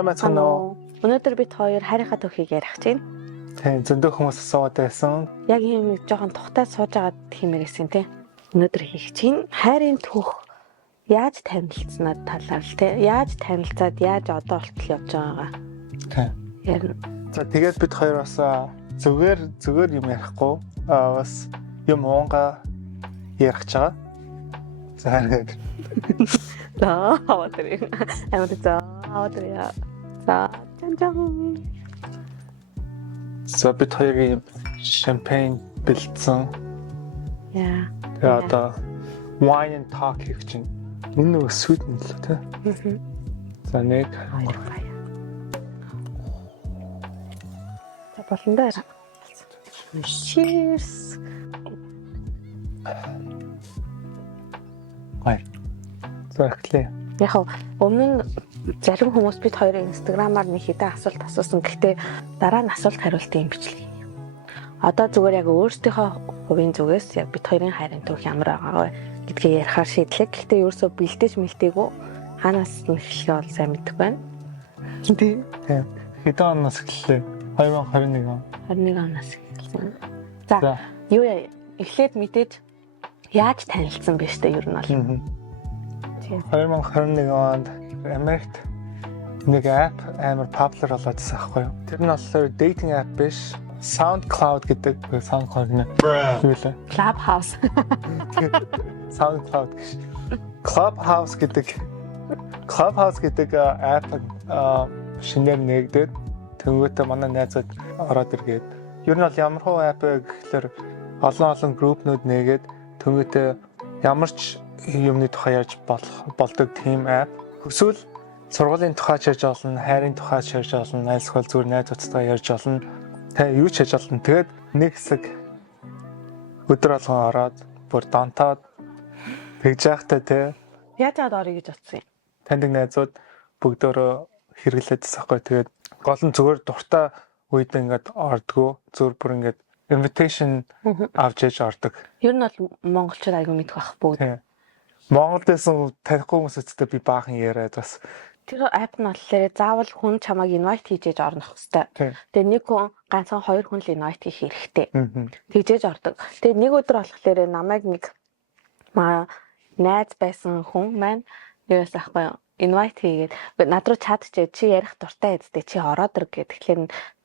Тэмэцгэнөө. Өнөөдөр бид хоёр хайрынхаа түүхийг ярих гэж байна. Тийм зөндөө хүмүүс асууад байсан. Яг ийм нэг жоохон тухтай сууж агаад хиймээрсэн тийм. Өнөөдөр хийх чинь хайрын түүх яаж танилцсанаа талаар тийм. Яаж танилцаад яаж одоо болтол явж байгаагаа. Тийм. Ярина. За тэгээд бид хоёр бас зүгээр юм ярихгүй бас юм уунга ярих гэж байгаа. За тэгээд аваатэр. Аваатэр. За чанчан. За бид хоёрын шампань бэлдсэн. Яа. Тэгээд одоо wine and talk хийх чинь. Энэ нэг sweet юм л тийм. За нэг хонгор. За болон дээр. Cheers. Гай. За эхлэе. Яг өмнө нь зарим хүмүүс бид хоёрын инстаграмаар нэг хэдэн асуулт асуусан. Гэхдээ дараа нь асуулт хариултын бичлэг. Одоо зүгээр яг өөрсдийнхөө хувийн зүгээс яг бид хоёрын хайрын түүх ямар байгаа вэ гэдгийг ярихаар шийдлээ. Гэхдээ ерөөсөө бэлдэж мэлтэйгүү хаанаас нь эхлэхээ бол сайн мэддэг байна. Тийм. Хэдэн оноос эхэллээ? 2021 он. 21 оноос эхэлсэн. За юу яа эхлээд мэдээж яаж танилцсан бэ штэ ер нь бол. 2021 онд Америкт нэг app амар popular болоодсан аахгүй юу? Тэр нь болохоор dating app биш, SoundCloud гэдэг SoundCloud нэ. Юу вэ? Clubhouse. SoundCloud гэж. Clubhouse гэдэг app шинээр нэгдээд тэнгуүтэ манай найзууд ороод иргээд. Ер нь бол ямар хөө app вэ гэхэлэр олон группнууд нэгээд тэнгуүтэ ямар ч юмны тухай ярьж болдог team app. Эсвэл сургуулийн тухай ярьж олно, хайрын тухай ярьж олно, айлсхол зүгээр найзуудтайгаа ярьж олно. Тэ юу ч ярьж олно. Тэгээд нэг хэсэг өдөр болгон ороод бүр донтоод тэгж яахтай те. Яаж аваад орё гэж бодсон юм. Таньдаг найзууд бүгдөө хэрэглээдсэн байхгүй. Тэгээд гол нь зүгээр дуртай үед ингээд ордгоо. Зүгээр бүр ингээд invitation авч яж ордог. Ер нь бол монголчууд айгүй мэдэх байх бүгд. Монголдсэн танихгүй хүмүүстэй би баахан яриад бас тэр app нь болохоор заавал хүн чамайг invite хийж орнох хэвээр. Тэгээ нэг хүн ганцхан хоёр хүн л invite хийх хэрэгтэй. Тэгжээж ордог. Тэгээ нэг өдөр болохоор намайг нэг найз байсан хүн маань юус ахгүй invite хийгээд над руу чатчээ чи ярих дуртай эзтэй чи ороод ир гэдэг. Тэгэхээр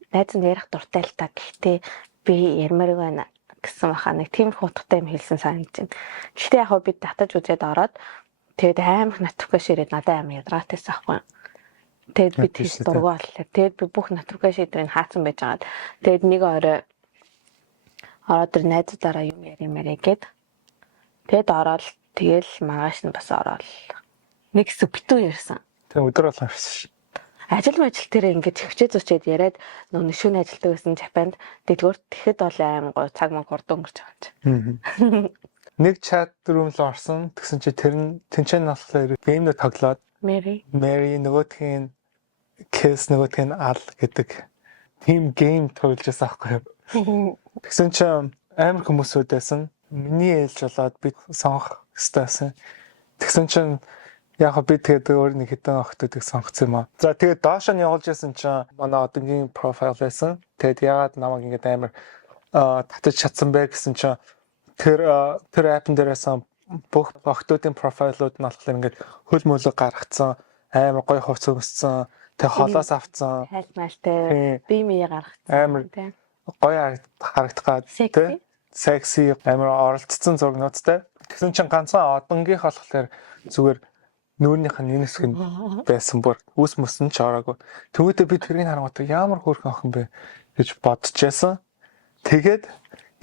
найз нь ярих дуртай л та. Гэхдээ би ярмаар байна гэсэн баха нэг тийм хутгатай юм хэлсэн санагдаж байна. Гэхдээ яг бид татаж үзээд ороод тэгээд амар натуркаш ирээд надад амар ядрагатайс аахгүй. Тэгээд би тийш дургу боллоо. Тэгээд би бүх натуркаш идрийг хаацсан байж байгаа. Тэгээд нэг орой ороод ир найзуудаараа юм ярмаар гээд тэгээд ороод тэгэл магаш нь бас ороод нэг хэсэг битүү ярьсан. тэг өдөр болгон ирсэн ш. Ажил дээр ингэж хөвчөө зүчээд яриад нөгөө шөнө ажилтдаг байсан Japанд дэлгүүр тэгэхэд бол аим гоо цаг мөн хурдан өнгөрч байгаа юм. Нэг чат руу л орсон. Тэгсэн чи тэр нь тэнцэн болохоор гейм дээр тоглоод Mary нөгөөтхийн Kiss нөгөөтхийн Al гэдэг team game тоглож байсан аахгүй юу. Тэгсэн чи амар хүмүүсүүд байсан. Миний ээлж болоод би сонгох хэвчээсэн. Тэгсэн чи яг би тэгээд өөр нэг хэдэн охтуудыг сонгоцсон юм аа. За тэгээд доош нь явуулж байсан чинь манай одоогийн профайл байсан. Тэгээд яагаад намайг ингэж амар татаж чадсан бэ гэсэн чинь тэр апп дээрээс бүх охтуудын профайлууд нь болохоор ингэж хөл мөлөг гаргацсан, амар гоё хувц өмссөн, тэг холоос авцсан. Хайлмалтай, бие мие гаргацсан. Амар гоё харагдах гад тий. Секси амар оролцсон зургнуудтай. Тэгсэн чинь ганцхан одонгийнх болохоор зүгээр нүүрнийх нь энэ хэсэг нь байсан бүр үс мөсөн ч ороогүй. Төвөөдөө би тэрийг харангуйтай ямар хөөрхөн охин бэ гэж бодож байсан. Тэгээд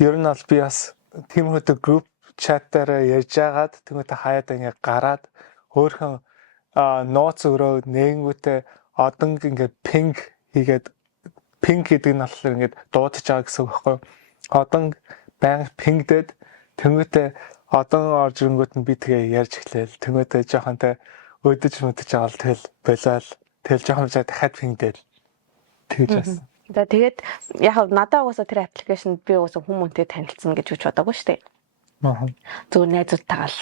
ер нь бол би бас тиймэрхүү групп чат дээр ярьж агаад тэмээтэй хаяад ингээ гараад хөөрхөн нууц өрөө нэгэнгүүтээ одонг ингээ пинг хийгээд пинг гэдэг нь болохоор ингээ дуудаж байгаа гэсэн үг байхгүй. Одонг баян пингдээд тэмээтэй одон орж ирэнгүүт нь би тэгээ ярьж эхлэв. Тэмээтэй жоохон тэ өдөж аваад тэгэл болоод тэгэл жоохон дахиад пингдээд тэгж байсан. За тэгээд яг надад угаасаа тэр аппликейшнд би угаасаа хүмүүнтэй танилцсан гэж бодоагүй шүү дээ. Аа. Зүгээр найзуудтайгаа л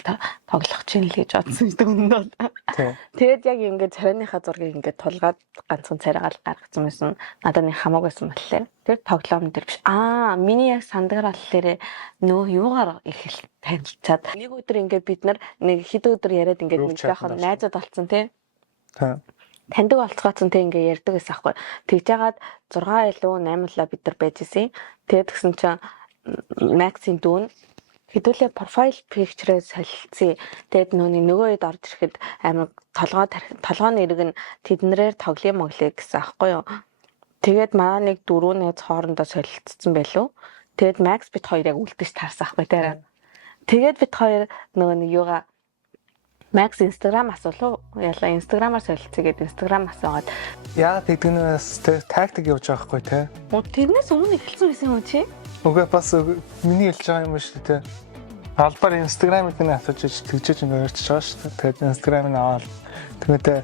тоглох чинь л гэж бодсон шүү дээ өмнө нь. Тий. Тэгээд яг ингээд царайныхаа зургийг ингээд тулгаад ганцхан царайгаал гаргацсан байсан. Надад нэг хамаагүйсэн болохоор тэр тоглоом дээр биш. Миний яг сандгаар болохоор нөө юугаар их л танилцаад нэг өдөр ингээд бид нар нэг хэд өдөр яриад ингээд нэг жоохон найзууд болцсон тий. Тий. Таньдаг болцгооцсон тий ингээд ярьдаг гэсэн аахгүй. Тэгж яагаад 6 илүү 8 лаа бид нар байж исэн. Тэгээд гисэн чинь Максийн дүүн хэдүүлээ профайл пикчрээ солилцсон. Тэгээд нөгөө хэд орж ирэхэд амар толгойн нэрэг нь тэднэрээр тоглоом моглё гэсэн аахгүй юу. Тэгээд манай нэг дөрөв найз хоорондоо солилцсон байлуу. Тэгээд Макс бит хоёр яг үлдэж таарсан аахгүй тэрэ. Тэгээд бит хоёр нөгөө нэг юугаа Макс Instagram асуулаа. Ялла Instagram-аар солилцъя гэдэг Instagram асуугаад Яа тэгдгнээс тактик явж байгаа хгүй те. Тэрнээс өмнө эхэлсэн байсан юм чи? Уга бас миний хэлж байгаа юм шүү дээ. Албаар Instagram-д нэг асууж тэгжээж ингэ ярьж байгаа шүү дээ. Тэгээд Instagram-ыг аваад тэгээд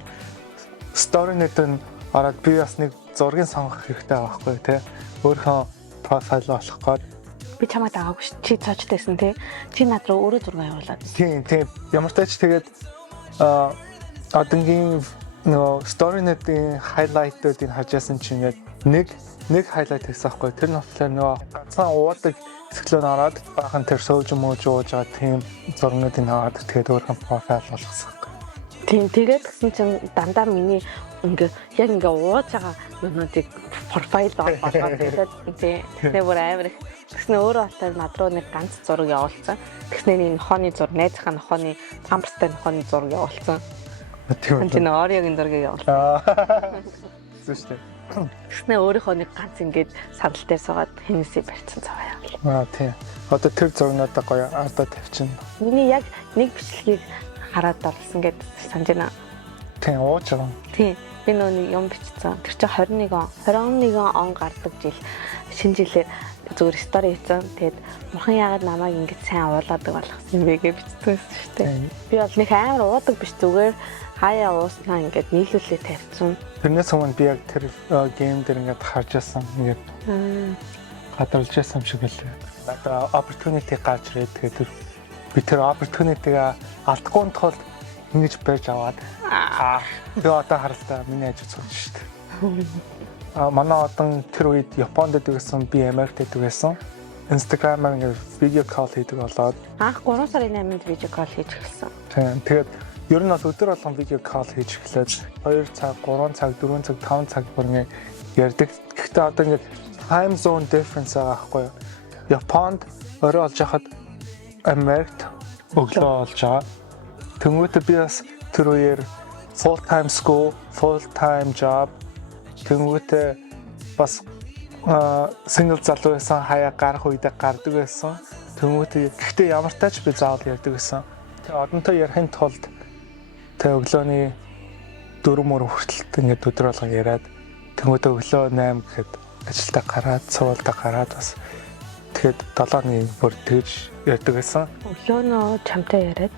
story-нэд нь ороод би бас нэг зургийг сонгох хэрэгтэй байгаа хгүй те. Өөрийнхөө профайл болох гээд Би чамайг дагаагүй шүү. Чи цоочтойсэн тий. Чи над руу өөрөө зураг явуулаад. Тийм. Ямар ч тач тэгээд одонгийн нөгөө story-нэдийн highlight-уудыг хажаасан чинь ингээд нэг highlight хийсэн байхгүй. Тэр нь болохоор нөгөө ганцхан уудаг хэсгэлөө ороод баахан тэр сууж ууж байгаа тийм зургуудыг аваад тэгээд өөрхөн профайл болгосон. Тийм тэгээд гэсэн чинь дандаа миний яг ингээ ууж байгаа юмнуудыг профайл болгоод тэгээд тийм бүр амар их тэгснэ өөрөө болтой над руу нэг ганц зураг явуулсан. Тэгснэ энэ нохооны зураг, найзынхаа нохооны памперстай нохооны зураг явуулсан. Тийм. Тэр Ориогийн зургийг явуулсан. Зүгтэй. Тэгснэ өөрийнхөө нэг ганц ингээд сандал дээр суугаад хинэсээ барьсан цаваа явуул. Тийм. Одоо тэр зургнуудаа гоё ардаа тавьчихна. Миний яг нэг бичлэгийг хараад орлсон гэд санаж байна. Тийм ууж байгаа. Тийм. Би нөгөө юм бичсэн. Тэр чинь 21 он гардаг жил. Шинэ жилээр зүгээр стори хийсэн. Тэгээд бурхан яагаад намайг ингэж сайн уулаадаг болгосон бэ гэж бичсэн шүү дээ. Би бол нэг амар уудаг биш зүгээр хаяа ууснаа ингээд нийлүүлээ тавьсан. Тэрнээс өмнө би яг тэр гейм дээр ингээд харж байсан. Ингээд гадарлаж байсан юм шиг байлаа. Надаа opportunity гарч ирээд тэгээд би тэр opportunity-г алдахгүй тул ингэж байж аваад тэгээ одоо харалтаа миний ажил сурч шүү дээ. Манай одон тэр үед Японд дэгсэн би Америкт дэгсэн. Instagram-аар ингээд видео кол хийдэг болоод анх 3 сарын 8-нд видео кол хийж эхэлсэн. Тийм. Тэгээд ер нь бол өдөр болгон видео кол хийж эхлээд 2 цаг, 3 цаг, 4 цаг, 5 цаг бүр ингээд ярьдаг. Гэхдээ одоо ингээд time zone difference байгаа байхгүй юу? Японд орой олж хахад Америкт өглөө олж байгаа. Тэнгүүтээ би бас тэр үеэр full time school, full time job тэнгүүтээ бас single залуу байсан хаяа гарах үедээ гардаг байсан. Тэнгүүтээ гэхдээ ямар тач би заавал ярьдаг байсан. Тэгээ одонтой ярихын тулд тэг өглөөний 4 мөр хүртэл ингээд өдөр болгон яриад тэнгүүтээ өглөө 8 гэхэд ажилдаа гараад, цувалдаа гараад бас тэгэхэд 7-ны бүр тэгж ярьдаг байсан. Өглөөнөө чамтай яриад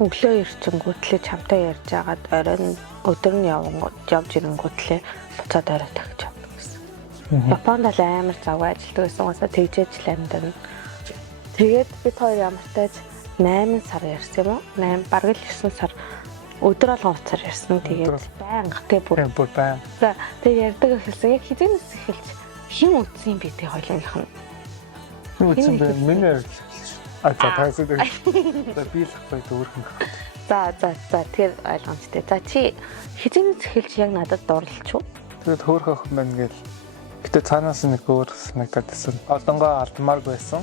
өглөө ирчингүүтлээ чамтай ярьж агаад оройн өдөр нь явж ирэнгүүтлээ буцаад орой тагж явдаг гэсэн. Японд л амар завгүй ажилладаг байсан уусаа тэгжээж л амьдана. Тэгээд бид хоёр ямар тааж 8 сар ярьсан юм уу? 8 бараг л 9 сар өдөр болгон уцаар ярьсан. Тэгээд байнга тэг бүр байнга. Тэг ярьдаг эхэлсэн. Яг хизэнээс эхэлж хин үтсэн би тэг хоёлынх нь. Үтсэн бэ? Миний таасаад би л хавьд өөрхөн. За тэр ойлгомжтой. За чи хизэнээс эхэлж яг надад дурлалч уу? Тэгээд хөөхөх юм байна гээл. Гэтэ цаанаас нэг өөр санагдаад байсан. Одонгоо алдмаар байсан.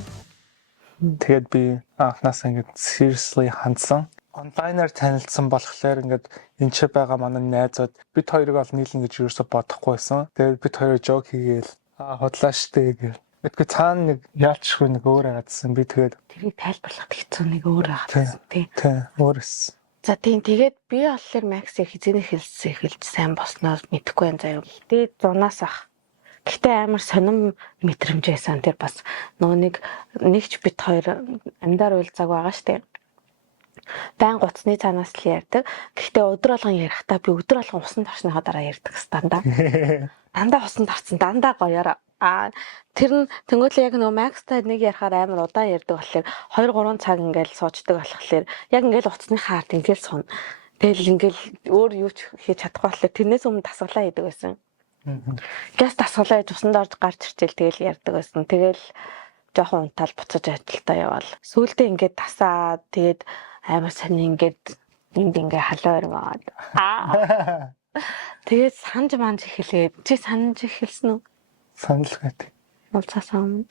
Тэгээд би анхнаас ингээд seriously хандсан. Онлайнаар танилцсан болохоор ингээд энэ ч байгаа манай найзууд бид хоёрыг ол нийлнэ гэж юусоо бодохгүй байсан. Тэгээд бид хоёр жок хийгээл хотлаа штэ гэл. Тэгэхгүй цаана нэг яалчгүй нэг өөр хаадсан. Би тэгээд тэрийг тайлбарлахад хэцүү нэг өөр хаадсан тий. Тий, өөрөөс. За тийм тэгээд би болохоор Максыг хизээнэ эхэлж сайн болсноос мэдэхгүй байна заяа. Тэгээд зунаас ах. Гэхдээ амар сонирм мэдрэмжээсэн тэр бас нөгөө нэгч бит хоёр амьдаар уйлцааг байгаа штэ. Байн гуцны цаанаас л ярьдаг. Гэхдээ өдөр болгон ярихдаа би өдөр болгон усан тарсныхаа дараа ярьдаг дандаа. Дандаа усан тарсан, дандаа гоёороо. Тэр нь тэнгуүтлээ яг нөгөө Макстай нэг ярахаар амар удаан ярьдаг болохоор 2 3 цаг ингээл суучдаг болохоор яг ингээл уцсныхаа ард ингээл сууна. Тэгэл ингээл өөр юу ч хийж чадахгүй болохоор тэрнээс өмнө дасгалаа хийдэг байсан. Газ дасгалаа хийж усанд орж гарч ирчихэл тэгэл ярьдаг байсан. Тэгэл жоохон унтаал буцаж ажилдаа явал. Сүүлдээ ингээд дасаад тэгээд амар сонь ингээд ингээ халуун ирмээд. Тэгээд санаж манж эхлээд чи санаж эхэлсэн үү? Санал гэдэг. Уулзаасаа өмнө.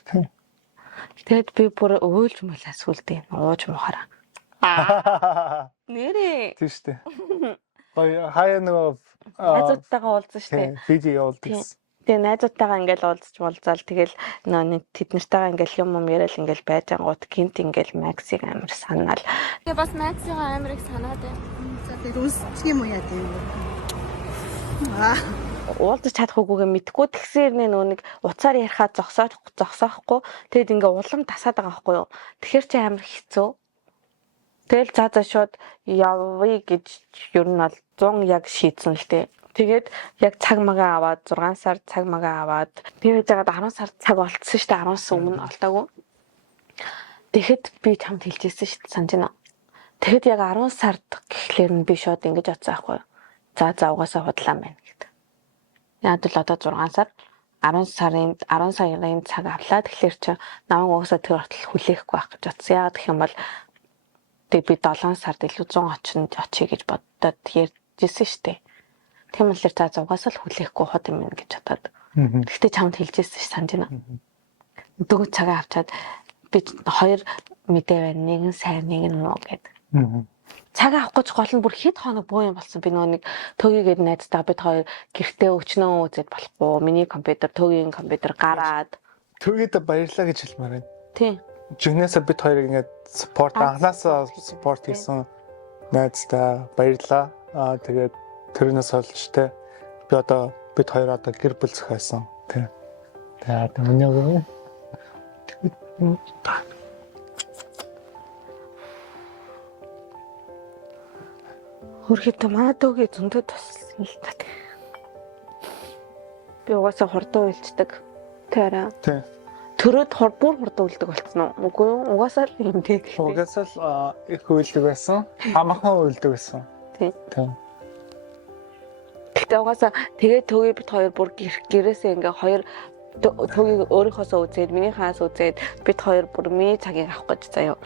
Тэгээд би бүр өөлж мөлөө сүлдээ ууж мухаараа. Нэрээ. Тийм шүү дээ. Гоё хаяа нөгөө найзуудтайгаа уулзсан шүү дээ. Видео явуулдаг. Тэгээ найзуудтайгаа ингээл уулзаал тэгэл нөө тэд нартайгаа ингээл юм яриад ингээл байж ангууд гинт ингээл Максиг амар санаал. Тэгээ бас Максигаа амар их санаад байна. За тэгээд үсчих юм уу яа тийм. Уулзах чадах үгүйгээ мэдхгүй тэгсээр нөгөө нэг уцаар ярихаа зогсоохгүй тэгэд ингээ улам тасаад байгаа байхгүй юу. Тэгэхээр чи амар хэцүү. Тэгэл за шууд явъя гэж ер нь бол 100 яг шийдсэн л дээ. Тэгээд яг цаг магаа аваад 6 сар цаг магаа аваад тэгээд жагаад 10 сар цаг олцсон шүү дээ. 10-аас өмнө олтаагүй. Тэгэхэд би чамд хэлжсэн шүү дээ санаж байна. Тэгэхэд яг 10 сард гэхлээр нь би шууд ингэж оцсон байхгүй юу. За угаасаа худлаа байна гэдэг. Яг л одоо 6 сар 10 сарын цаг авлаа. Тэгэхээр чи намайг угаасаа тэр хүртэл хүлээхгүй байх гэж бодсон. Яг гэх юм бол тэг би 7 сард илүү 100 очие гэж боддод ярьжсэн шүү дээ. Тийм болохоор за угаасаа л хүлээхгүй хот юм гэж бодоод. Гэхдээ чамд хэлжсэн ш санаж байна. Дөнгөж цагаа авчаад би 2 мэдээ байна. Нэг нь сайн, нэг нь муу гэдэг. Цагаа авах гэж гол нь бүр хэд хоног буу юм болсон. Би нөгөө нэг төгийгээд найзтайгаа бид хоёр гэртээ өчнөө үзээд болохгүй. Миний компьютер, төгийн компьютер гараад. Төгөөд баярлаа гэж хэлмээр байна. Тийм. Жигнэсээ бид хоёр ингээд спорт анханасаа спорт хийсэн найзтай баярлаа. Тэгээд тэрнээс олж те би одоо бид хоёр одоо гэр бүл зохиосон. Тэ. Тэгээд миний гоо. Хөрхөд манай дүүгээ зөндөө тусалсан л та. Би угаасаа хурдан уйлцдаг. Тэрэ. Тэ. Төрөд бүр хурдан уйлдаг болцсон уу? Үгүй юу? Угаасаа л юм дээ. Угаасаа л их уйлдаг байсан. Хамаахан уйлдаг байсан. Тий. Тэ. Гэтэ угаасаа тэгээд төгөө бид хоёр бүр гэрээсээ ингээ хоёр төгөөг өөрийнхоосоо үзээд минийхээс үзээд бид хоёр бүр миний цагийг авах гэж заяа.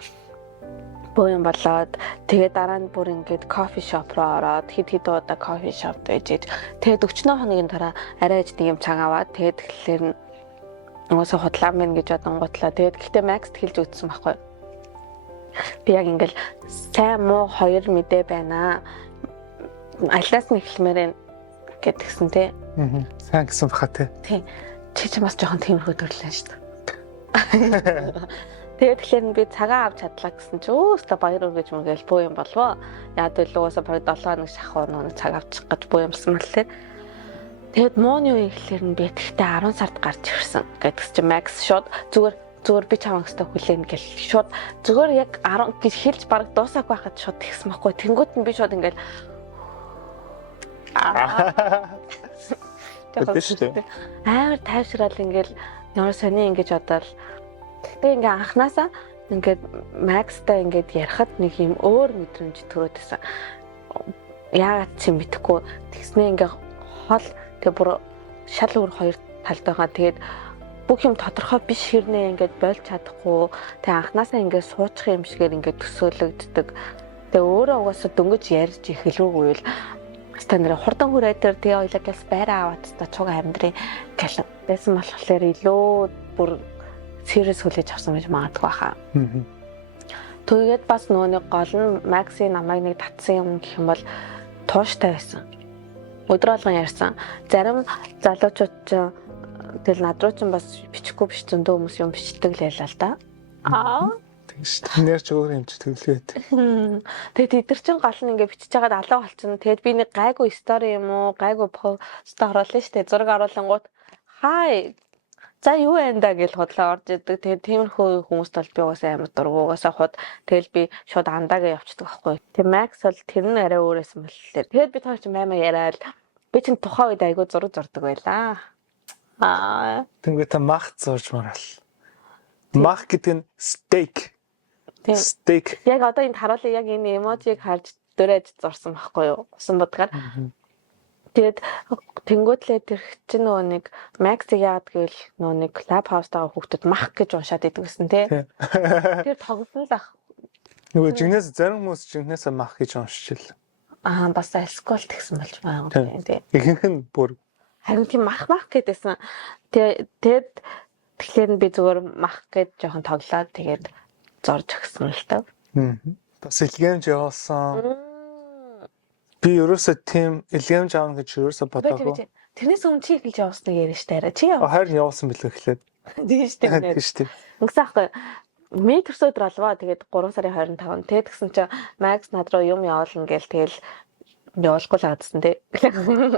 Бөөм болоод тэгээд дараа нь бүр ингээд кофе шоп руу ороод хэд удаа кофе шопт ээжээд тэгээд 40 хоногийн дараа арай ээж нэг юм цаг аваад тэгээд тэгэхээр нь уусаа худлаа мэн гэж бодонготлоо. Тэгээд гэхдээ Макс хэлж үзсэн байхгүй. Би яг ингээл сайн муу хоёр мэдээ байна. Алаас нь эхлэмээр гэдгсэн тий. Сайн гэсэн баха тий. Тий. Чи ч бас жоохон тиймэрхүү төрлөө шүү дээ. Тэгээд тэгэхээр би цагаа авч чадлаа гэсэн чи өөстө баяр үргэж мөргөл буу юм болвоо. Яг л угаасаа баг 7 хоног шахуу нэг цаг авчих гэж буу юмсан мэл тий. Тэгэд мууны үе ихлээр нь би тэгтээ 10 сард гарч ирсэн. Гэдгс чи Макс шууд зүгээр би чамагстай хүлээн гэл шууд зүгээр яг 10 гэж хэлж баг дуусаагүй байхад шууд тэгсэн байхгүй. Тэнгүүт нь би шууд ингээл амар тайвшрал ингээл ямар сони ингэж бодоод тэгтээ ингээ анханасаа ингээд Макстай ингээд ярихад нэг юм өөр мэдрэмж төрөөдсөн. Яагаад чи мэдэхгүй тэгснээ ингээ хол тэгээ бүр шал өөр хоёр талд байгаа. Тэгээд бүх юм тодорхой биш хэрнээ ингээд болж чадахгүй. Тэгээ анханасаа ингээд суучих юм шигээр ингээд төсөөлөгддөг. Тэгээ өөрөө угаасаа дөнгөж ярьж эхлэвгүй л стандарт хурдан хүрээд тэр тэгээ ойлоогоос байраа аваад та чуг амьдрын гэл байсан болохоор илүү бүр serious хүлээж авсан гэж магадгүй хаа. Тэгээд бас нөгөө нэг гол нь Максийн намайг нэг татсан юм гэх юм бол тууштай байсан. Өдөр болгон ярьсан. Зарим залуучууд ч тэгэл над руу ч бас бичихгүй биш зөндөө хүмүүс юм бичдэг л ялаа л да. Тэгш нэр ч өөр юм ч төглөөд. Тэгээд эдгэр чин гол нь ингээ бичиж байгаад алуу болчихно. Тэгээд би нэг гайгүй стори юм уу, гайгүй пост оруулсан шүү дээ. Зураг оруулангууд хай за юу вэ да гэж худлаа орж идэг. Тэгээд тиймэрхүү хүмүүст бол би угаасаа амар дургуугаасаа худ тэгэл би шууд андаагаа явчихдаг байхгүй. Тэгээд Макс бол тэр нь арай өөрөөсөн боллоо. Тэгээд би тоо чи маймаа яриад би чин тухайн үед айгүй зураг зурдаг байлаа. Аа. Тэнгүүтээ мах зурж марал. Мах гэдэг нь steak. Тийм. Steak. Яг одоо энд харуулъя, яг энэ эможиг харж дөрөөж зурсан байхгүй юу? Усан бодгаар. Тэгээд тэнгуүтлээ тэр чинь нөгөө нэг Max-ийг яагаад гэвэл нөгөө нэг Clubhouse-тайгаа хүүхдүүд мах гэж уншаад идэг гэсэн тий. Тэр тоглосон л ах. Нөгөө жигнэс зарим хүмүүс жигнэсээ мах гэж уншчихлаа. Аа бас алкогол тэгсэн болж байгаа юм тий. Ихэнх нь бүр Харин тийм мах гэдээсэн. Тэгээд тэгэхээр би зүгээр мах гэж жоохон тоглоод тэгээд зорж өгсөн л тав. бас илгээмж явуулсан. Би ерөөсөө тийм илгээмж аавна гэж ерөөсөө бодоогүй. Тэрнээс өмнө чи хэлж явуулсныг яриа штэ арай. Чи яваа. Харин явуулсан билээ эхлээд. Тийм штэ. Тийм штэ. Ингэсэн аахгүй. Ми төрсөд болвоо. Тэгээд 3 сарын 25-нд тэгээд гисэн чи Max над руу юм явуулна гээл тэгэл явуулахгүй л гадсан тий.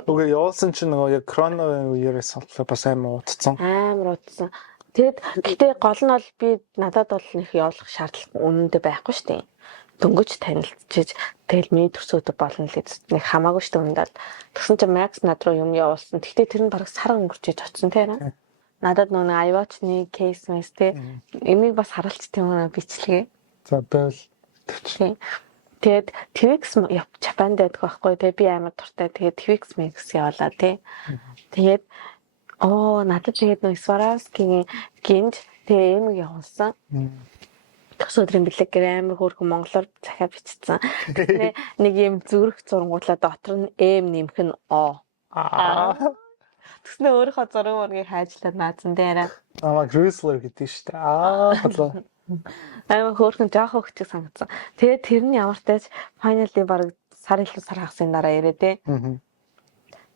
Үгүй явуулсан чинь нөгөө яг кроновын үеэрээс болоо бас амар утцсан. Амар утсан. Тэгэд гэтээ гол нь бол би надад бол нэг явуулах шаардлага үнэндээ байхгүй штэ. Дөнгөж танилцчихж тэгэл миний төрсөд болно л гэж нэг хамаагүй штэ үнэндээ. Тэгсэн чинь Max над руу юм явуулсан. Тэгтээ тэр нь бараг сар өнгөрчиж очсон тий. Надад нөгөө iWatch-ны кейс мэс тий. Энийг бас харуулчих тийм үү бичлэгээ. За байвал тий. Тэгээд Twix Japan дээд байхгүй. Тэгээд би амар дуртай. Тэгээд Twix Mix явуулаа тий. Тэгээд надад тэгээд нөгөө Swarovski-гийн гинж тэгээ юм явуулсан. Тос өдрийн бэлэг амар хөөрхөн монголоор захиад бичсэн. Нэг юм зүрх зургуутлаа дотор нь эм нэмэх нь о. Тэгснэ өөрийнхөө зураг мөргийг хайжлаад наазан дээрээ. Grizzler гэдэг шүү дээ. Бодлоо. Амар хөөрхөн жоох хөвчөг санагдсан. Тэгээд тэр нь ямар тааж finally баг сар илүү сар хагасны дараа ирээ те.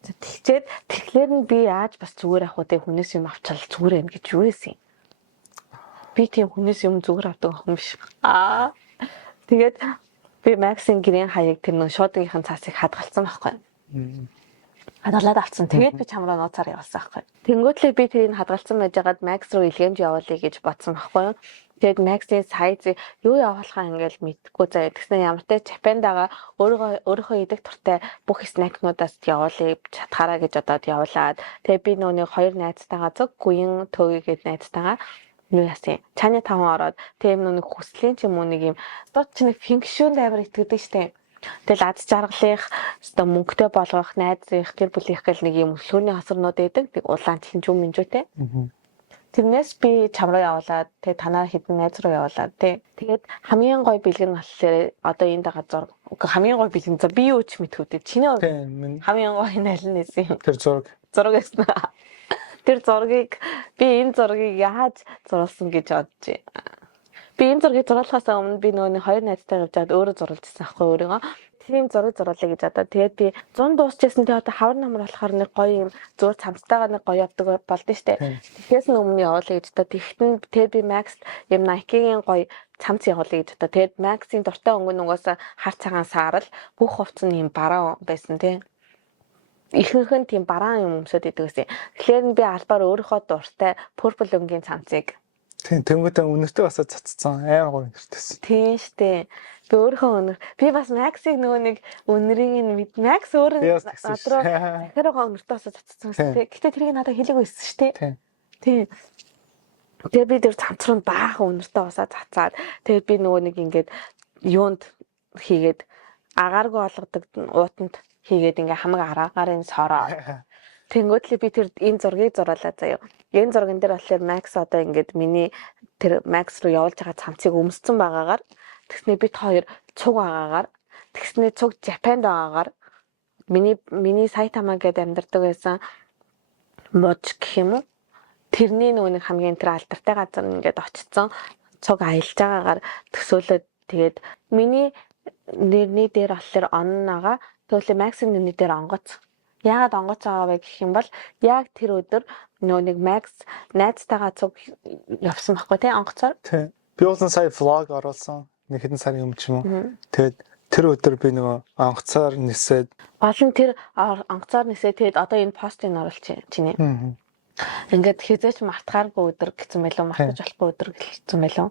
Тэгчээд тэгэхээр нь би яаж бас зүгээр авах вэ? Хүнээс юм авчаал зүгээр юм гэж юу байсан юм? Би тийм хүнээс юм зүгээр авдаг охин биш. Тэгээд би Max-ийн гэрийн хаяг тэр нэг шуудгийнхын цаасыг хадгалсан байхгүй. Хадгалаад авцсан. Тэгээд би чамраа нууцаар явуулсан байхгүй. Тэнгүүтлээ би тэрийг хадгалсан байжгаад Max руу илгээмж явуулъя гэж бодсон байхгүй. Тэгээд Max-ийн сайз юу явуулахаа ингээл мэдгүй заяа. Тэгснэ ямар ч Japan дагаа өөрийнхөө идэх туртай бүх снэкнуудаас явуулъя чадхаараа гэж одоод явуулаад. Тэгээд би нөгөө хоёр найзтайгаа зөв гүн төгөөгээд найзтайгаа юу яасан. Чаны таван ороод тийм нэг хүслийн ч юм уу нэг юм дот ч нэг фэнкшүүнд амар итгэдэг штеп. Тэгэл ад жаргалынх өстой мөнгөтэй болгох найзынх гэр бүлийнх гэл нэг юм өсвөрний хасарнууд байдаг. Тэг улаан чинжүү минжүүтэй. Тэрнээс би чам руу явуулаад тэг танаа хідэн найз руу явуулаад тэгээд хамгийн гой бэлгэн болохоор одоо энд байгаа зураг хамгийн гой бэлгэн за би юу ч мэдхүүтэй. Чиний хамгийн гой найл нэсэн юм. Тэр зураг гэсэн. Тэр зургийг би энэ зургийг яаж зурласан гэж бодож байна. Би энэ зургийг зурлахаас өмнө би нөгөө хоёр найзтай явж байгаад өөрөө зурлажсэн аахгүй өөрийгөө. Тийм зураг зурлаа гэж одоо тэгээд би 100 дуусчихсан тэгээд одоо хавар намар болохоор нэг гоё юм зур цамцтайгаа нэг гоё явдаг болд нь штэ. Тэгэхээс өмнө явуулъя гэж одоо тэгтэн тэгээд би Max юм Nike-гийн гоё цамц явуулъя гэж одоо тэгээд Max-ийн дуртай өнгөн угаасаа хар цагаан саарал бүх хувцс нь юм бараа байсан тий. Ихэнх нь тийм бараан юм өмсөд идэг гэсэн. Тэгэхээр би албаар өөрийнхөө дуртай purple өнгийн цамцыг тийм тэнгуүтээ үнэртэй бас цацсан амар гоё үнэртэйсэн. Тийм штэ. Би өөрийнхөө үнэр би бас Max-ийг нөгөө нэг үнэрийг нь Max өөр нь надруу захиргаа үнэртэй бас цацсан штэ. Гэтэ тэрийг надад хэлээгүй байсан штэ. Тийм. Тэгээ би тэр цамц руу баахан үнэртэй усаа цацаад тэгээ би нөгөө нэг ингээд юунд хийгээд агааргүй болгодог уутанд хийгээд ингээ хамаг араагаараа сороо. Тэнгүүтлээ би тэр энэ зургийг зураалаа заяа. Энэ зурган дээр болохоор Max одоо ингээд миний тэр Max руу явуулж байгаа цамцыг өмссөн байгаагаар тэгснэ бид хоёр цуг агаагаар тэгснэ цуг Japan байгаагаар миний Сайтама гэдэг амьдардаг байсан мод гэх юм уу? Тэрний нөгөө нэг хамгийн тэр алдартай газар ингээд очицсан цуг аялж байгаагаар төсөөлөд тэгээд миний нэрний дээр болохоор оннага тэгвэл Max-ийн нэрний дээр онгоц. Яагаад онгоц байгаа вэ гэх юм бол яг тэр өдөр нөө нэг Max найзтайгаа цуг явсан байхгүй тий онгоцоор. Тий. Би уулын сая vlog оруулсан. Нэг хэдэн сарын өмнө ч юм уу. Тэгээд тэр өдөр би нөгөө онгоцоор нисээд болон тэр онгоцоор нисээд тэгээд одоо энэ постыг оруулчих чиний. Ингээд хизээч мартахааргүй өдөр гэсэн байлоо мартаж болохгүй өдөр гэсэн байлоо.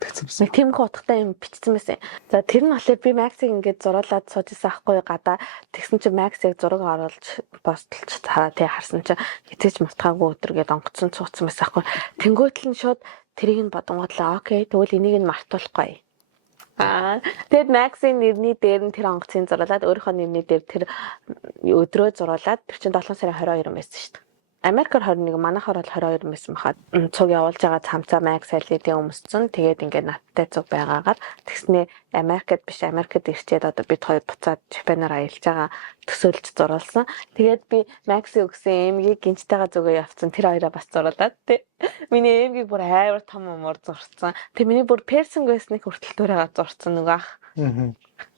тэгсэн. Нэг тийм утгатай юм бичсэн байсан. За тэр нь болохоор би Max-ийг ингээд зуруулаад суужсан аахгүй гадаа. Тэгсэн чинь Max-ийг зураг оруулж постлж тараа тий харсан чинь хизээч мартаагүй өдргээд онгоцсон цууцсан байсан аахгүй. Тэнгуйтл нь шууд тэрийг нь бодонготлаа. Окей, тэгвэл энийг нь мартуулахгүй. Тэгэд Max-ийн нэрний дээр нь тэр онгоцыг зуруулаад өөрийнхөө нэрний дээр тэр өдрөө зуруулаад тэр чинь 7 сарын 22 байсан шүү дээ. Америкаар 21, манайхаар бол 22 байсан бахад цуг явуулж байгаа цамцаа Max Elite өмсцэн. Тэгээд ингээд надтай цуг байгаагаар тэгснээ Америкт биш Америкт ирчээд одоо бид хоёр буцаад Japan-аар аялж байгаа төсөөлж зуруулсан. Тэгээд би Max-ийг өгсөн эмгийг гинжтэйгээ зүгөө явцсан. Тэр хоёроо бас зуруулаад тий. Миний эмгийг бүр амар том умор зурцсан. Тэг миний бүр персинг байсныг хүртэл төрөөгөө зурцсан нөгөө ах.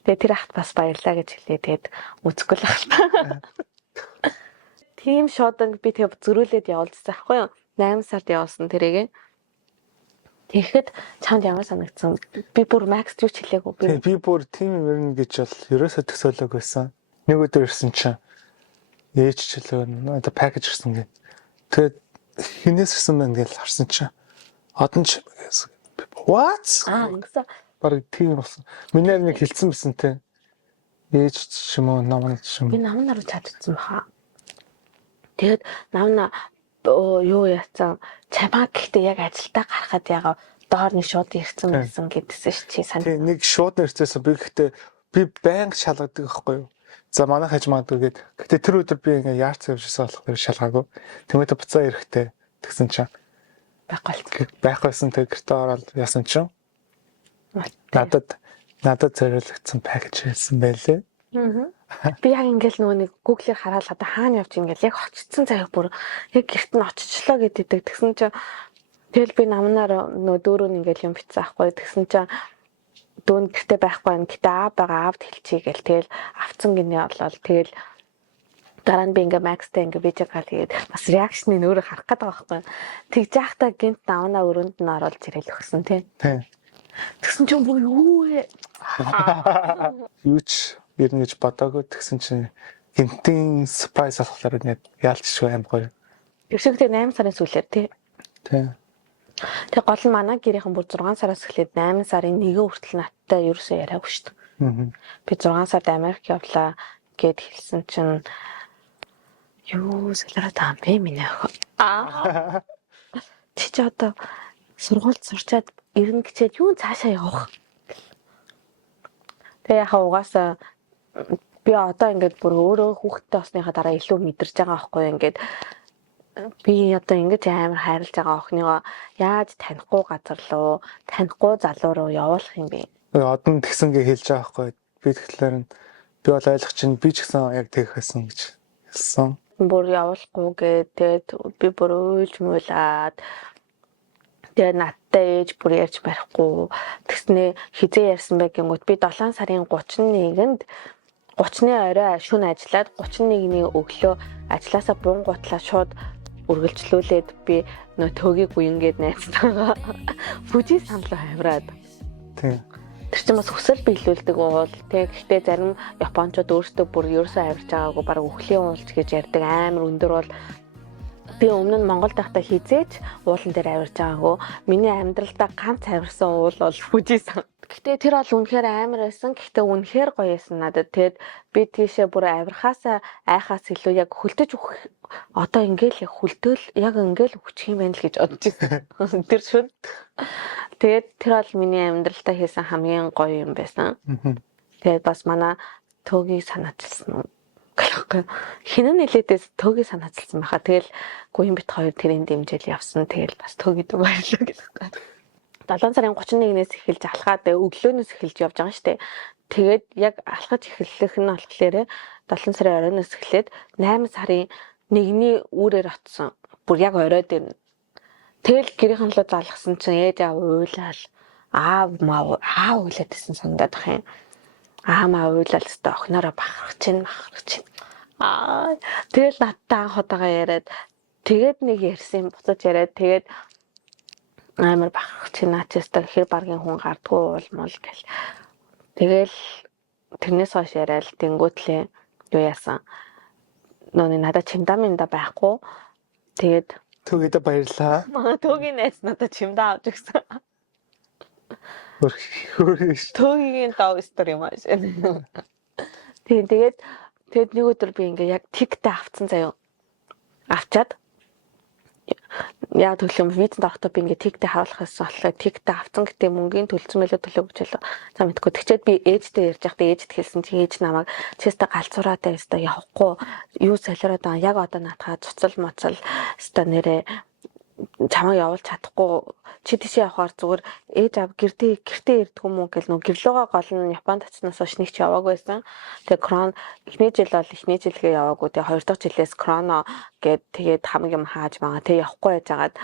Тэгээд тэр ахт бас баярлаа гэж хэлээ. Тэгээд үзэхгүй л ахлаа. Тийм шоданг би тэг зөрүүлээд явуулсан аахгүй юу? 8 сард явуулсан тэрийг. Тэгэхэд чамд ямар санагдсан? Би бүр Max юу ч хэлээгүй. Би бүр тийм юм гэж бол ерөөсөө төсөөлөг байсан. Нэг өдөр ирсэн чинь ээж чилээ одоо пакэж ирсэн гэх. Тэгээд хинээс ирсэн байна гэж харсан чинь одон ч what? Ингэсэн. Бараг тийм болсон. Миний нэг хэлсэн байсан те. Ээж ч юм уу намайг ч юм. Би намнаар чадчихсан баха. Тэгээд намна юу яцсан чамаа гэхдээ яг ажилдаа гарахад ягаа доор нэг шууд ирсэн байсан гэдсэн чи санд. Тийм нэг шууд нэрчээсэн би гэхдээ би байнга шалгадаг байхгүй юу. За манай хаж магадгүй гээд. Гэхдээ тэр өдөр би ингээ яарч явжсэн болохоор шалгаагүй. Тэмээдээ буцаа ирэхтэй тэгсэн чинь байхгүйсэн тэг гэртээ ороод ясан чинь надад зориулагдсан пакэж хэлсэн байлээ. Би яг ингээл нөгөө нэг Google-ээр хараад одоо хаана явж ингээл яг очсон цагт бүр яг гэрт нь очичлоо гэдэг. Тэгсэн чинь тэгэл би намнаар нөгөө дөрөв ингээл юм битсэн аахгүй. Тэгсэн чинь дүүн гэртээ байхгүй юм. Гэтэ аав байгаа аавд хэлчихье гэл. Тэгэл авцсан гинэ болол. Тэгэл дараа нь би ингээ Max-тэй ингээ видео кол хийгээд бас реакшныг өөрөө харах гээд байгаа байхгүй. Тэгж яахтаа гинт намнаа өрөөнд нь оруулж ирээл өгсөн тий. Тэгсэн чинь бүр юу вэ? Юу ч ирнэ гэж бодоагүй тэгсэн чинь гинтийн surprise болохоор ингээд яалч шүү аим гоё. Тэгшигтэй 8 сарын сүүлээр тий. Тэг гол нь манай гэрийнхэн бүр 6 сараас эхлээд 8 сарын 1 хүртэл надтай ерөөсөө яриаггүй шүү дээ. Би 6 сард Америк явлаа гэд хэлсэн чинь юу солиороо таам бэ миний ах. Чи одоо сургуульд сурчаад ирнэ гэчээд юу цаашаа явах. Тэг яхаа угаасаа би одоо ингээд бүр өөрөө хүүхдтэй болсныхаа дараа илүү мэдэрч байгаа байхгүй ингээд би одоо ингэж амар хайрлаж байгаа охиныгоо яаж танихгүй газар руу танихгүй залуу руу явуулах юм бэ? Одоо тэгсэнгээ хэлж байгаа байхгүй. Би тэгэхээр би бол ойлгох чинь би ч гэсэн яг тэгэх байсан гэж хэлсэн. Бүр явуулахгүй тэгээд би бүр уйлж муулаад тэгээд надтай ээж бүр ярьж барихгүй тэгснээ хизээ ярьсан байх гингүүд би 7 сарын 31-нд 30-ны орой шөнө ажиллаад 31-ний өглөө ажилласаа бунгуутлаа шууд үргэлжлүүлээд би нөө төөгийг буянгээд найзтайгаа бүжи санал хавраад. Тийм. Тэр чинь бас хүсэл биелүүлдэг уул. Гэхдээ зарим японочдод өөрсдөө бүр ерөөсөө авирч байгаагүй баг өхлийн уулч гэж ярьдаг амар өндөр бол би өмнө нь Монголд байхдаа хизээч уулан дээр авирч байгаагүй. Миний амьдралдаа ганц авирсан уул бол бүжи сан. Гэхдээ тэр бол үнэхээр амар байсан. Гэхдээ үнэхээр гоё байсан надад. Тэгэд би тийшээ бүр авирхаасаа айхаас илүү яг хөлдөж одоо ингээл яг хөлдөөл яг ингээл өгчих юм байна л гэж бодож байсан. Тэр шүд. Тэгээд тэр бол миний амьдралдаа хийсэн хамгийн гоё юм байсан. Тэгээд бас манай төөгийг санаачилсан. Хинэн нилээдээс төөгийг санаачилсан байхаа. Тэгэл гуйн бит хоёр тэрийн дэмжээл явсан. Тэгэл бас төөгийг баярлаа гэх юм. 7 сарын 31-ээс эхэлж алхаад өглөөнөөс эхэлж явж байгаа штэ. Тэгээд яг алхаж эхэллэх нь болохоор 7 сарын оройноос эхлээд 8 сарын 1-ний үүрээр очсон. Бүр яг орой дээр. Тэгэл гэрийнхэн лөө залгсан чинь ээж аав уйлал аав уйлаад байсан санагдаад бах юм. Аамаа уйлал өстө охиноороо бахарх чинь. Тэгэл надтай анх удаага яриад тэгээд нэг ярьсан буцаж яриад тэгээд амар бахарх чинь наачаастай хэр баргийн хүн гардгуу уулмал гэл. Тэгэл тэрнээс хойш яриад тэнгүүтлээ юу яасан. Нөөний надад чимдаминда байхгүй. Тэгээд төгөөдө баярлаа. Төөгийн найз надад чимдаа авч өгсөн. Хөрхий. Төөгийн доо стори юм ааш. Тэгээд нэг өдөр би ингээ яг тиктэй авцсан заяа. Авчаад яа төлөм визэнд орохдоо би ингээ тиктэй харуулах гэсэн болохоор тиктэй авцсан гэдэг мөнгөний төлсөн мэлээ төлөөг гэж хэлээ. За мэдгүй. Тэгчээд би ээжтэй ярьж байхдаа ээжд хэлсэн чи ээж намайг чистэ галзуураад байста явахгүй юу солиороод байгаа. Яг одоо наатахаа цуцал моцал өста нэрээ чамаа явуулж чадахгүй чи тийшээ явахаар зүгээр ээж ав гэртээ ирдэг юм уу гэл нөө гэрлөөгөө гол нь Японд очсноос хойш нэг ч яваагүй байсан. Тэгээ крон эхний жил бол эхний жилгээ яваагүй. Тэгээ хоёр дахь жилээс кроно гээд тэгээд хамаг юм хааж байгаа. Тэгээ явахгүй байжгаад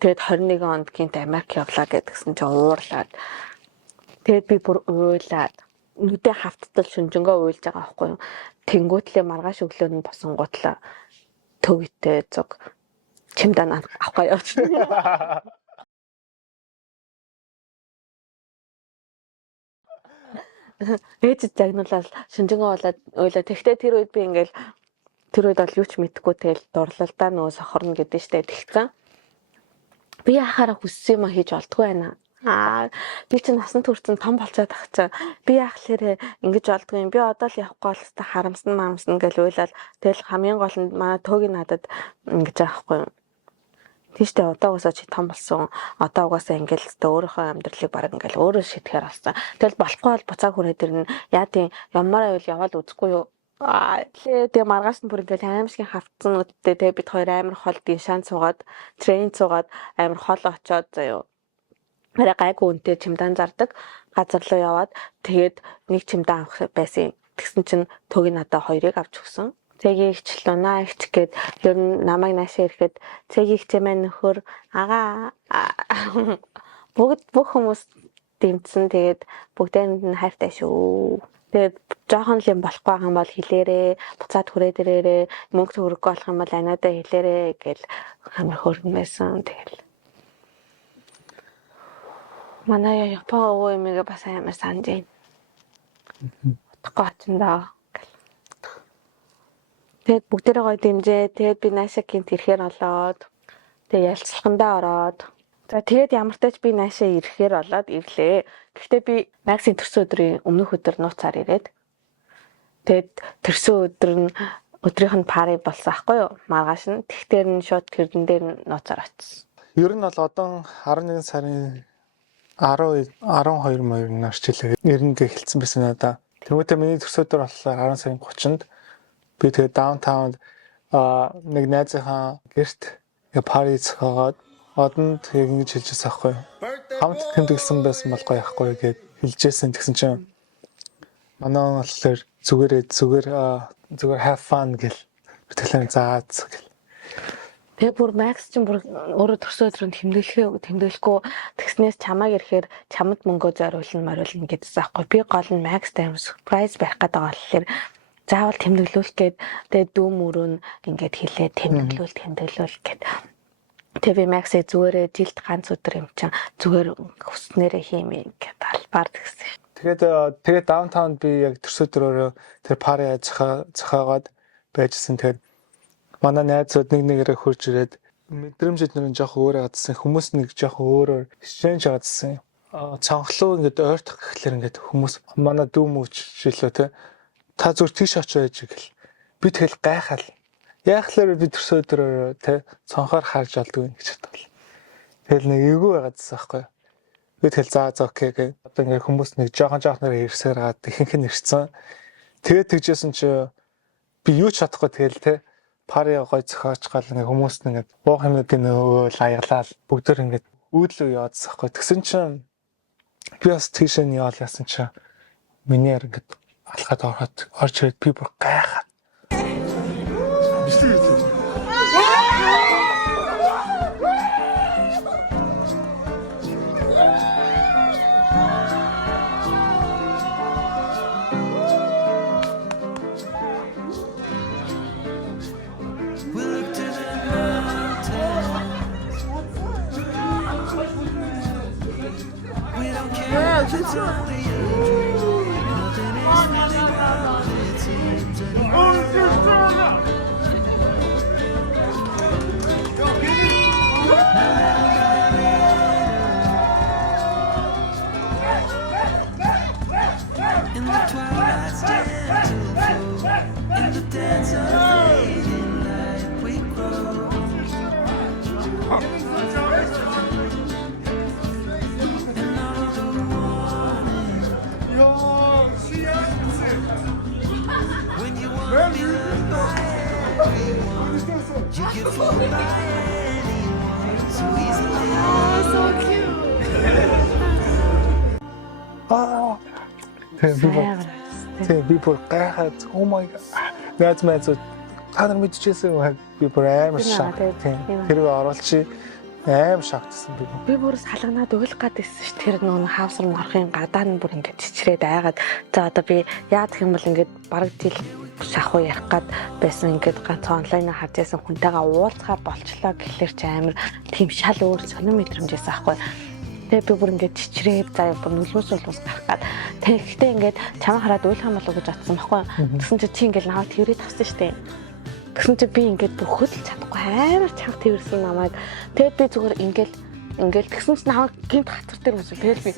тэгээд 21 онд гинт Америк явлаа гэдгсэн чи уурлаад тэгээд би бүр уйлаад нүдэ хавттал шүнжэнгөө уйлж байгаа байхгүй юу. Тэнгүүтлээ маргааш өглөө нь босонгуудлаа төвөтэй зүг чимдаа авахгүй явчихсан. Ээж загнуулаад шүнжэнгөө болоод ойлоо. Тэгтээ тэр үед би ингээл тэр үед бол юу ч мэдэхгүй тэгэл дурлалдаа нөө сохорно гэдэг штэ тэгсэн. Би яхаараа хүссэн юм хийж олдгүй байна. Би чинь насан туршсан том болцоод ах чинь би яахлаарэ ингэж олдгүй юм. Би одоо л явахгүй бол өстой харамсан гэж уйлал. Тэгэл хамгийн гол нь манай төөгийн надад ингэж аахгүй юм. Тийштэй одоо уусаа чи том болсон. Одоо угаасаа ингээл өөрийнхөө амьдралыг баг ингээл өөрөө шийтгэхээр болсон. Тэгэл болохгүй бол буцааг хүрээд ирнэ. Яа тийм ямаараа байвал яваад үзэхгүй юу? Тэгээ маргааш нь бүр ингээл аимшигын хавцсан үдтэй тэгээ бид хоёр амар хол диншаан суугаад тренинг суугаад амар хол очоод заяа. Арай гайгүй үнтэй чимдаан зардаг газар руу яваад тэгээд нэг чимдаан авах байсан. Тэгсэн чинь төгөө надаа хоёрыг авч өгсөн. Цэгийн ихч лунаа ихч гээд ер нь намайг наашаа ирэхэд цэгийн ихчээ маань нөхөр агаа бүх хүмүүс дэмжсэн. Тэгээд бүгдээнд нь хайртай шүү. Тэгээд жоохон л юм болохгүй байгаа юм бол хэлээрээ буцаад хүрээд ирээрээ мөнгө төгрөггүй болох юм бол анадаа хэлээрээ гэл амар хөргөнөөсөн. Тэгэл манай Япон өвөө эмээгээ бас амар санаж байна. Утгагүй очиндаа. Тэгээд бүгдээрээ гоё дэмжээ. Тэгээд би наашаа гинт ирэхээр олоод тэгээд ялцлахандаа ороод. За тэгээд ямар ч тач би наашаа ирэхээр олоод ирлээ. Гэхдээ би Максийн төрсөн өдрийн өмнөх өдөр нууцаар ирээд. Тэгээд төрсөн өдөр нь өдрийнх нь пари болсон аахгүй юу? Маргааш нь. Тэгтэр нь шууд тэрдэн дээр нууцаар очсон. Ер нь бол одоо 11 сарын 12 нар чилээ. Нэрнгээ хэлсэн байсан надаа. Тэгмээдээ миний төрсөн өдөр болохоор 10 сарын 30-нд би тэгээ даунтаунд нэг найзынхаа гэрт пари зохиогоод одонд яг ингэж хэлжсэн аахгүй юу. Хамт тэмдэглэсэн байсан болохгүй яахгүй гэд хэлжсэн. Тэгсэн чинь манай болохоор зүгээр have fun гэл битгэлэн заац гэл. Тэгээ бүр Макс чинь бүр өөрөө төрсөн өдрөнд тэмдэглэхгүй тэгснээс чамааг ирэхээр чамд мөнгөө зориулна гэдсэн аахгүй. Би гол нь Макстай юм surprise байх гэдэг байгаа болохоор заавал тэмдэглүүлэх гээд тэгээ дүү мөрөө ингээд хэлээ тэмдэглүүл гээд. Тэгээ би Максыг зүгээрээ жилд ганц өдөр юм чинь зүгээр хүснээрээ хиймээ ингээд албаар тэгсэн. Тэгээд даунтаунд би яг төрсөн өдрөөрөө тэр пари зохиогоод байжсэн. Тэгээд манай найзууд нэгээрээ хурж ирээд мэдрэмжид нэр нь жоох өөр гадсан хүмүүс нэг жоох өөрөөр хичээж гадсан. Цанхлуу ингээд ойртох гэхлээр ингээд хүмүүс манай дүү мөч жилөө те та зүр тийш очиж гэл. Би тэгэл гайхал. Яахлаар би төрсөн өдрөөр те цонхоор харж олдгүй гэж бодлоо. Тэгэл нэг эвгүй байгаадсан байхгүй. Би тэгэл заа окей гэ. Одоо ингээд хүмүүс нэг жоохон нэр ирсээр гаад ихэнх нь ирсэн. Тэгээд тэгжсэн чи би юу ч чадахгүй тэгэл те пари гой зохиож гал ингээ хүмүүс ингээд буу хэмнүүдийн нөгөө аяглал бүгдээр ингээд өөдлөө яадсан хгүй. Тэгсэн чинь би бас тийшээ нь яал яасан чинь миний ингээд алхаад орж ирээд би бүр гайхаад. Тэгээ би бүр гайхаад oh my god. Найз та нар мэдчихсэн үү? Би бүр амар шок. Тэр оруулчих амар шоктсон би. Би бүр салганаад өглөх гадсэн ш. Тэр нөө хаус руу орохын гадаа нь бүр ингээд чичрээд айгаад за одоо би яах юм бол ингээд бараг жил шахуу ярих гад байсан ингээд ганцхан онлайнаар харж байсан хүнтэйгээ уулзахаар болчлоо гэхлээр чи амар тийм шал өөр сонир мэдрэмжээс аахгүй. Тэгээ би бүр ингээд чичрээд заа бүр нүлмэс гарах гад. Тэгэхдээ ингээд чамаа хараад өөлөх юм болов гэж бодсон байхгүй. Тэгсэн чи ингээд наваа тэрээд тавсан штэ. Тэгсэн чи би ингээд бүр хөдөлж чадахгүй амар чанга тэрсэн намайг. Тэгээд би зүгээр ингээд тэгсэн чи наваа гинт хатар дээр мөсөө. Тэгээд би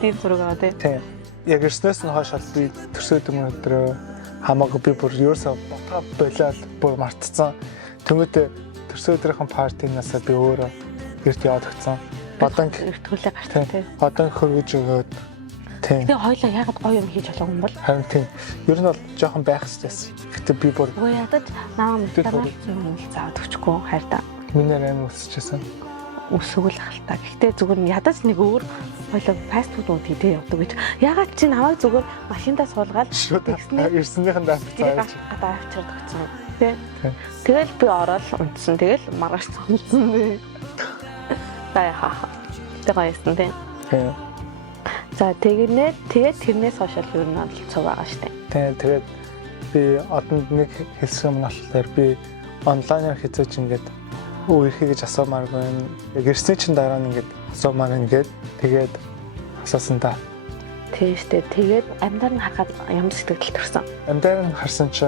тийм зураг аваа тий. Яг ирснээс нь хойш би төрсөд юм өдрөө хамаагүй би бүр ерөөсөө ботоо болоод бүр мартцсан. Тэнгүүтээ төрсөдрийнхэн партинаас би өөрөө гэрт яваад өгсөн. Бадан эртгүүлээ гарсан тий. Бадан хөргөж өгөөд тий. Тэгээ хойлоо ягаад гоё юм хийж болов юм бол? Харин тий. Ер нь бол жоохон байх хэвчээс. Гэтэ би бүр өө ядаж наваа мэдэрнэ юм заавад өчгүй хайртаа. Минээр амин өсчихсэн. Өсгөл хальтаа. Гэхдээ зүгээр нь ядаж нэг өөр хойлоо фаст фуд тий явдаг гэж. Ягаад чи наваа зүгээр машиндаа суулгаад ирсэнийхэн даацсан. Гадаа авчирдаг гэсэн. Тий. Тэгэл би ороод унтсан. Тэгэл маргааш цогцсон. Таяха. Тэгээс нь тий. За тэгээд тэрнээс хойш л ер нь олцоо байгаа штэ. Тэгээд би одонд нэг хэлсэн юм болохоор би онлайнаар хязгаарч ингээд үерхий гэж асуумааргүй. Яг ирсний чин дараа нь ингээд асуумаар ингээд тэгээд асуусан та. Тийм штэ. Тэгээд амьдаар нь харахад ямар сэтгэл төрсөн. Амьдаар нь харсан чи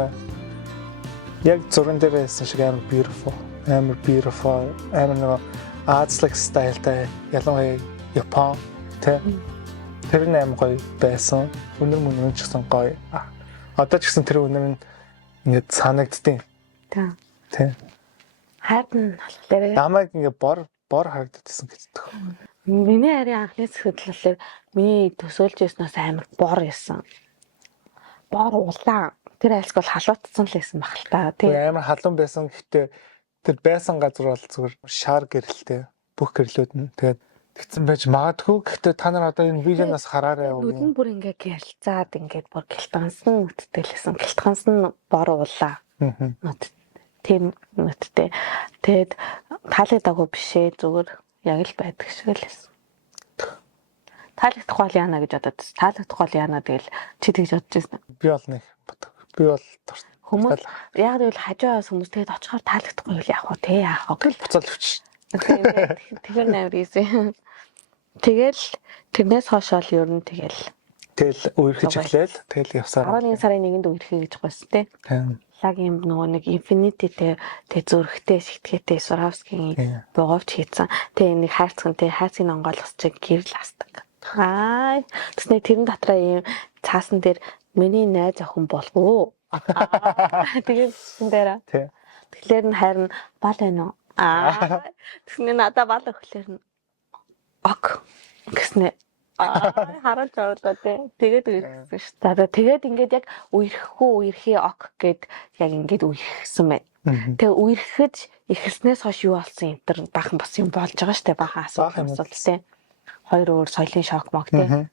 яг зурган дээр байсан шиг амар beautiful. Амар нэг Азлаг стайлтай ялангуяа Япон тэр нь амар гоё байсан. Өнөр мөн ч гэсэн гоё. Одоо ч гэсэн тэр өнөр нь ингээд санагдтiin. Тий. Хайрн болохоор намайг ингээд бор харагдчихсан гэдэг. Миний харин анхны сэтгэлээр миний төсөөлж яснаас амар бор байсан. Бор улаан. Тэр айлсгол халуутсан л байсан баг л та. Тий. Амар халуун байсан гэхдээ тэр байсан газар бол зүгээр шар гэрэлтэй. Бүх гэрлүүд нь тэгээд тэгсэн байж магадгүй. Гэхдээ та нар одоо энэ видеоноос хараарай. Нүдэн бүр ингээ гялцаад ингээ бүр гэлтгансан нүдтэлсэн. Гэлтгансан бор улаа. Нүд тийм нүдтэй. Тэгээд таалагдаагүй бишээ зүгээр яг л байдаг шиг л байсан. Таалагдах бол яана гэж бодод. Таалагдах бол яана тэгэл чи тэгж бодож байсан. Би бол нэг би бол хүмүүс яг л хажуус хүмүүс тэгээд очихоор таалагдахгүй юу яах вэ те яах вэ гэж буцаал өвч. Тэгэхээр нээр ийсэн. Тэгэл тэрнээс хойш л ер нь тэгэл үерхэж эхлээл тэгэл явсаар. 11 сарын 1-нд үерхий гэж байсан те. Лагийн нөгөө нэг Infinity-тэй зүрхтэй шигтгэтэй Swarovski-ийн буговч хийсэн. Тэгээ нэг хайрцагт хайцын онгойлгос чиг гэрэл хасдаг. Тэсний тэрэн дотроо ийм цаасан дээр миний найз охин болов уу? Тэгээд энэ дээр. Тэгэхээр нь харин бал байна уу? Тэсний надаа бал өгөхлөр нь ок гэснэ. Хараад жаалаа тий. Тэгээд үерхсэн шүү дээ. Тэгээд ингээд яг үерхий ок гэд яг ингээд үерхсэн байна. Тэгээ үерхэж ихснээс хойш юу болсон энэ төр бахан бас юм болж байгаа шүү дээ. Бахан асуудал тий. Хоёр өөр соёлын шок мог тий.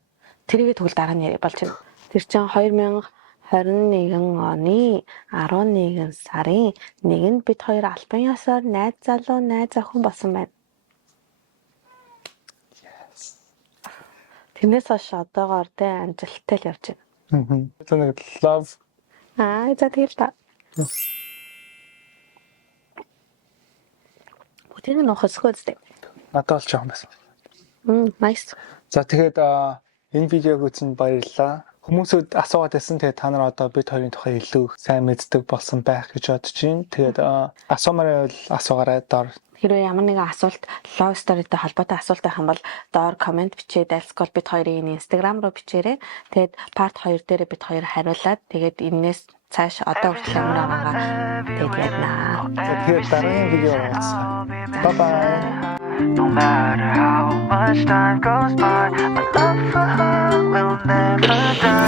Тэрийгээ тэгвэл дараа нь болж байна. Тэр чинь 2021 оны 11 сарын 1-нд бид хоёр албан ёсоор найз залуу найз охин болсон байна. Тэрнээс хойш одоогоор тэ амжилттай л явж байна. Тэр нэг love. За тэгэл та. Бүтэн нь ухасгүй зү. Надад болж байгаа юм байна. Nice. За тэгээд энэ видеог үзсэнд баярлалаа. Хүмүүсүүд асуугаад байсан. Тэгээд та нар одоо бид хоёрын тухай илүү сайн мэддэг болсон байх гэж бодож байна. Тэгээд асуумаар бол асуугаарай доор. Хэрвээ ямар нэгэн асуулт love story-тэй холбоотой асуулт байх юм бол доор комент бичээд альсгол бид хоёрын Instagram руу бичээрэй. Тэгээд part 2 дээр бид хоёр хариулаад тэгээд энэс цааш одоо хүртэл ямар байгаагаа тэгээд яднаа. Тэгээд дараагийн видео уулзъя. Bye bye. No matter how much time goes by, my love for her will never die.